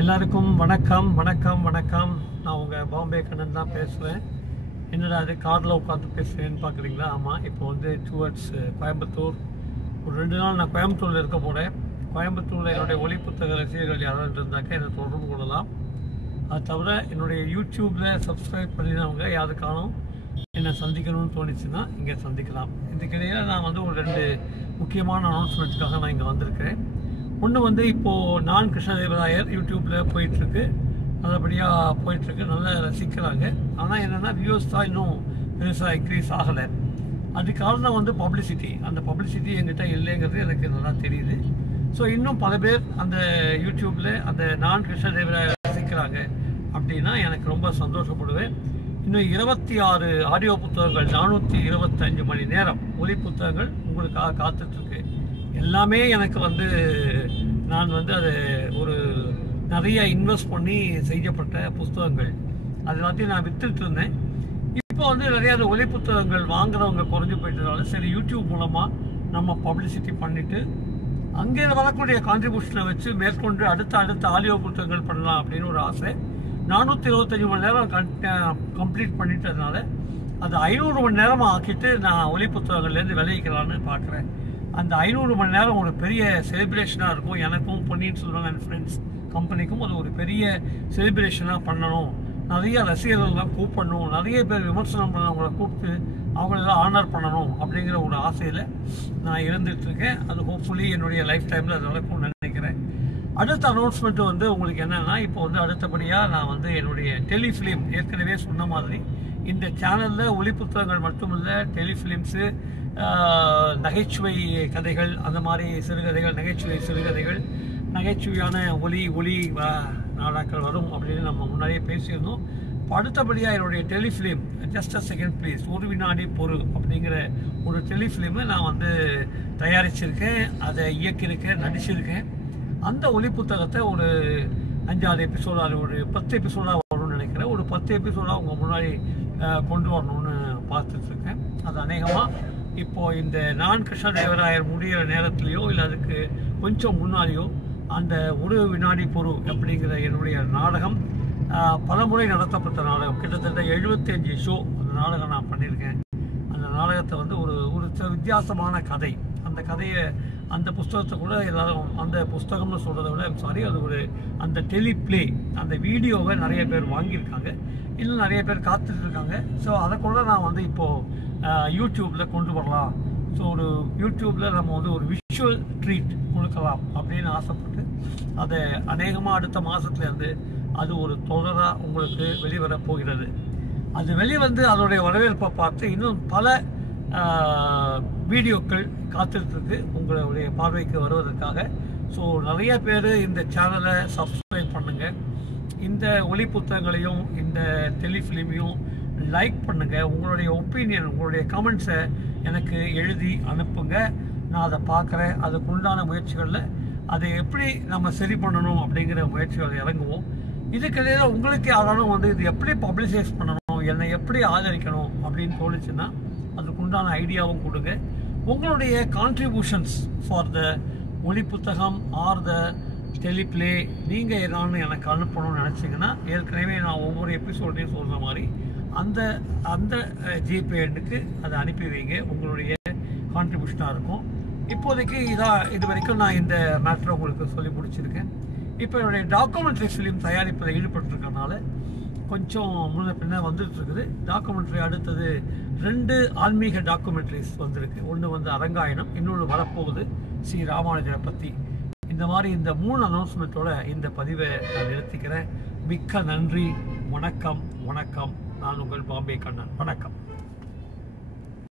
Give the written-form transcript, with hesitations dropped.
எல்லாருக்கும் வணக்கம் வணக்கம் வணக்கம். நான் உங்கள் பாம்பே கண்ணன் தான் பேசுகிறேன். என்னடா அது காரில் உட்காந்து பேசுகிறேன்னு பார்க்குறீங்களா? ஆமாம், இப்போ வந்து டுவர்ட்ஸ் கோயம்புத்தூர். ஒரு 2 நாள் நான் கோயம்புத்தூரில் இருக்க போகிறேன். கோயம்புத்தூரில் என்னுடைய ஒளி புத்தக ரசிகர்கள் யாராவது இருந்தாக்க என்னை தொடர்பு கொள்ளலாம். அது தவிர என்னுடைய யூடியூப்பில் சப்ஸ்கிரைப் பண்ணினவங்க யாருக்கானும் என்னை சந்திக்கணும்னு தோணிச்சுன்னா இங்கே சந்திக்கலாம். இதுக்கிடையில் நான் வந்து ஒரு 2 முக்கியமான அனௌன்ஸ்மெண்ட்டுக்காக நான் இங்கே வந்திருக்கிறேன். ஒன்று வந்து இப்போது நான் கிருஷ்ணதேவராயர் யூடியூப்பில் போயிட்டுருக்கு, நல்லபடியாக போயிட்டுருக்கு, நல்லா ரசிக்கிறாங்க. ஆனால் என்னென்னா வியூஸ் தான் இன்னும் பெருசாக இன்க்ரீஸ் ஆகலை. அது காரணம் வந்து பப்ளிசிட்டி. அந்த பப்ளிசிட்டி என்கிட்ட இல்லைங்கிறது எனக்கு நல்லா தெரியுது. ஸோ இன்னும் பல பேர் அந்த யூடியூப்பில் அந்த நான் கிருஷ்ணதேவராயர் ரசிக்கிறாங்க அப்படின்னா எனக்கு ரொம்ப சந்தோஷப்படுவேன். இன்னும் 26 ஆடியோ புத்தகங்கள், 425 மணி நேரம் ஒலி புத்தகங்கள் உங்களுக்காக காத்துட்ருக்கு. எல்லாமே எனக்கு வந்து நான் வந்து அது ஒரு நிறைய இன்வெஸ்ட் பண்ணி செய்யப்பட்ட புத்தகங்கள். அது எல்லாத்தையும் நான் விற்றுட்டு இருந்தேன். இப்போ வந்து நிறைய அந்த ஒலி புத்தகங்கள் வாங்குறவங்க குறைஞ்சி போயிட்டதால சரி யூடியூப் மூலமாக நம்ம பப்ளிசிட்டி பண்ணிவிட்டு அங்கே வரக்கூடிய கான்ட்ரிபியூஷனை வச்சு மேற்கொண்டு அடுத்த ஆடியோ புத்தகங்கள் பண்ணலாம் அப்படின்னு ஒரு ஆசை. 425 மணி நேரம் கம்ப்ளீட் பண்ணிட்டதுனால அது 500 மணி நேரமாக ஆக்கிட்டு நான் ஒலி புத்தகங்கள்லேருந்து விளைவிக்கலான்னு பார்க்குறேன். அந்த 500 மணி நேரம் ஒரு பெரிய செலிப்ரேஷனாக இருக்கும். எனக்கும் பொன்னியின் செல்வன் அண்ட் ஃப்ரெண்ட்ஸ் கம்பெனிக்கும் அது ஒரு பெரிய செலிப்ரேஷனாக பண்ணணும். நிறைய ரசிகர்கள்லாம் கூப்பிடணும், நிறைய பேர் விமர்சனம் பண்ணவங்கள கூப்பிட்டு அவங்களெல்லாம் ஆனர் பண்ணணும் அப்படிங்கிற ஒரு ஆசையில் நான் இருந்துகிட்ருக்கேன். அது ஹோப்ஃபுல்லி என்னுடைய லைஃப் டைமில் அது நடக்கும்னு நினைக்கிறேன். அடுத்த அனௌன்ஸ்மெண்ட்டு வந்து உங்களுக்கு என்னென்னா, இப்போ வந்து அடுத்தபடியாக நான் வந்து என்னுடைய டெலிஃபிலிம் ஏற்கனவே சொன்ன மாதிரி இந்த சேனலில் ஒலி புத்தகங்கள் மட்டும் இல்லை, டெலிஃபிலிம்ஸு, நகைச்சுவை கதைகள், அந்த மாதிரி சிறுகதைகள், நகைச்சுவை சிறுகதைகள், நகைச்சுவையான ஒலி நாடாக்கள் வரும் அப்படின்னு நம்ம முன்னாடியே பேசியிருந்தோம். இப்போ அடுத்தபடியாக என்னுடைய telefilm just a second please, ஒரு வினாடி பொறு அப்படிங்கிற ஒரு டெலிஃபிலிமை நான் வந்து தயாரிச்சிருக்கேன், அதை இயக்கியிருக்கேன், நடிச்சிருக்கேன். அந்த ஒலி புத்தகத்தை ஒரு 5-6 எபிசோடாக, அது ஒரு 10 எபிசோடாக வரும்னு நினைக்கிறேன். ஒரு 10 எபிசோடாக உங்கள் முன்னாடி கொண்டு வரணும்னு பார்த்துட்ருக்கேன். அது அநேகமாக இப்போது இந்த நான் கிருஷ்ணதேவராயர் முடிகிற நேரத்துலையோ இல்லை அதுக்கு கொஞ்சம் முன்னாடியோ அந்த ஒரு வினாடி பொறு அப்படிங்கிற என்னுடைய நாடகம் பலமுறை நடத்தப்பட்ட நாடகம், கிட்டத்தட்ட 75 ஷோ அந்த நாடகம் நான் பண்ணியிருக்கேன். அந்த நாடகத்தை வந்து ஒரு வித்தியாசமான கதை, அந்த கதையை அந்த புஸ்தகத்தை கூட எல்லாரும் அந்த புஸ்தகம்னு சொல்கிறத விட அது ஒரு அந்த டெலிப்ளே, அந்த வீடியோவை நிறைய பேர் வாங்கியிருக்காங்க, இன்னும் நிறைய பேர் காத்துட்ருக்காங்க. ஸோ அதை கூட நான் வந்து இப்போது யூடியூப்பில் கொண்டு வரலாம். ஸோ ஒரு யூடியூப்பில் நம்ம வந்து ஒரு விஷுவல் ட்ரீட் கொடுக்கலாம் அப்படின்னு ஆசைப்பட்டு அதை அநேகமாக அடுத்த மாதத்துலேருந்து அது ஒரு தொடராக உங்களுக்கு வெளிவர போகிறது. அது வெளிவந்து அதோடைய வரவேற்பை பார்த்து இன்னும் பல வீடியோக்கள் காத்துட்ருக்கு உங்களுடைய பார்வைக்கு வருவதற்காக. ஸோ நிறைய பேர் இந்த சேனலை சப்ஸ்கிரைப் பண்ணுங்கள், இந்த ஒலி புத்தகங்களையும் இந்த டெலிஃபிலிமையும் லைக் பண்ணுங்கள், உங்களுடைய ஒப்பீனியன், உங்களுடைய கமெண்ட்ஸை எனக்கு எழுதி அனுப்புங்க. நான் அதை பார்க்குறேன். அதுக்குண்டான முயற்சிகளில் அதை எப்படி நம்ம சரி பண்ணணும் அப்படிங்கிற முயற்சிகள் இறங்குவோம். இதுக்கிடையில் உங்களுக்கு யாராலும் வந்து இது எப்படி பப்ளிசைஸ் பண்ணணும், என்னை எப்படி ஆதரிக்கணும் அப்படின்னு தோணுச்சுன்னா அதுக்குண்டான ஐடியாவும் கொடுங்க. உங்களுடைய கான்ட்ரிபியூஷன்ஸ் ஃபார் த ஒலி புத்தகம் ஆர் த டெலிப்ளே நீங்கள் ஏதாவது எனக்கு அனுப்பணும்னு நினச்சிங்கன்னா ஏற்கனவே நான் ஒவ்வொரு எபிசோடையும் சொல்கிற மாதிரி அந்த ஜிபே எண்ணுக்கு அதை அனுப்பி வைங்க. உங்களுடைய கான்ட்ரிபியூஷனாக இருக்கும். இப்போதைக்கு இது வரைக்கும் நான் இந்த மேட்டரை உங்களுக்கு சொல்லி முடிச்சிருக்கேன். இப்போ என்னுடைய டாக்குமெண்ட்ரி ஃபிலிம் தயாரிப்பில் ஈடுபட்டிருக்கனால கொஞ்சம் முன்ன பின்ன வந்துட்டுருக்குது. டாக்குமெண்ட்ரி அடுத்தது 2 ஆன்மீக டாக்குமெண்ட்ரிஸ் வந்திருக்கு. ஒன்று வந்து அரங்காயணம், இன்னொன்று வரப்போகுது ஸ்ரீ ராமானுஜரை பற்றி. இந்த மாதிரி இந்த 3 அனௌன்ஸ்மெண்ட்டோட இந்த பதிவை நான் நிறுத்திக்கிறேன். மிக்க நன்றி. வணக்கம் வணக்கம். நான் உங்கள் பாம்பே கண்ணன். வணக்கம்.